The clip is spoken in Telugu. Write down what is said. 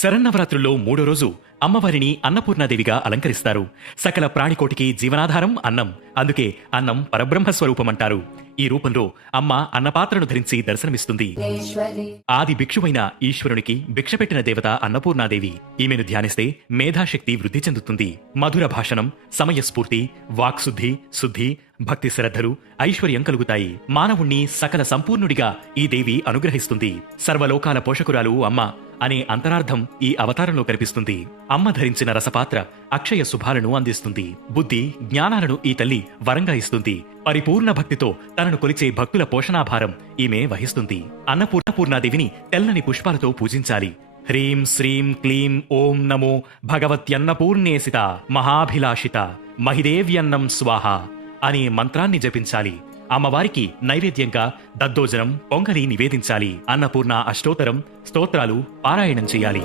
శరన్నవరాత్రుల్లో 3వ రోజు అమ్మవారిని అన్నపూర్ణాదేవిగా అలంకరిస్తారు. సకల ప్రాణికోటికి జీవనాధారం అన్నం. అందుకే అన్నం పరబ్రహ్మ స్వరూపమంటారు. ఈ రూపంలో అమ్మ అన్నపాత్రను ధరించి దర్శనమిస్తుంది. ఆది భిక్షువైన ఈశ్వరునికి భిక్షపెట్టిన దేవత అన్నపూర్ణాదేవి. ఈమెను ధ్యానిస్తే మేధాశక్తి వృద్ధి చెందుతుంది. మధుర భాషణం, సమయస్ఫూర్తి, వాక్శుద్ధి, శుద్ధి, భక్తి శ్రద్ధలు, ఐశ్వర్యం కలుగుతాయి. మానవుణ్ణి సకల సంపూర్ణుడిగా ఈ దేవి అనుగ్రహిస్తుంది. సర్వలోకాల పోషకురాలు అమ్మ అనే అంతరార్థం ఈ అవతారంలో కనిపిస్తుంది. అమ్మ ధరించిన రసపాత్ర అక్షయ శుభాలను అందిస్తుంది. బుద్ధి, జ్ఞానాలను ఈ తల్లి వరంగా ఇస్తుంది. పరిపూర్ణ భక్తితో తనను కొలిచే భక్తుల పోషణాభారం ఈమె వహిస్తుంది. అన్నపూర్ణాదేవిని తెల్లని పుష్పాలతో పూజించాలి. హ్రీం శ్రీం క్లీం ఓం నమో భగవత్యన్నపూర్ణేసిత మహాభిలాషిత మహిదేవ్యన్నం స్వాహ అనే మంత్రాన్ని జపించాలి. అమ్మవారికి నైవేద్యంగా దద్దోజనం, పొంగలి నివేదించాలి. అన్నపూర్ణ అష్టోత్తరం స్తోత్రాలు పారాయణం చేయాలి.